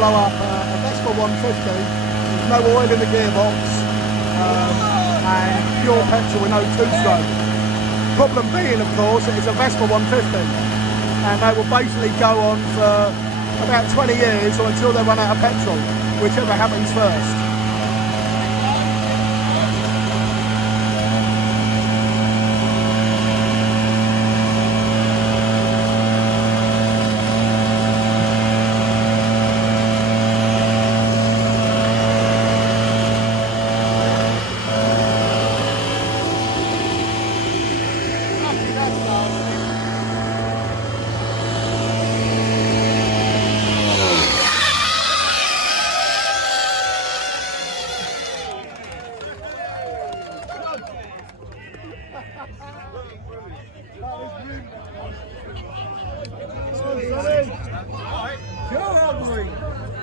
blow up a Vespa 150, no oil in the gearbox, and pure petrol with no two-stroke. Problem being, of course, it is a Vespa 150, and they will basically go on for about 20 years or until they run out of petrol, whichever happens first.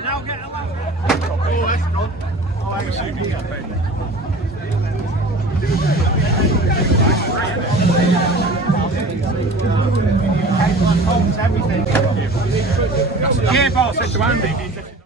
Now get a lap. Oh, that's gone. Oh, hang on. Gearbox said to Andy.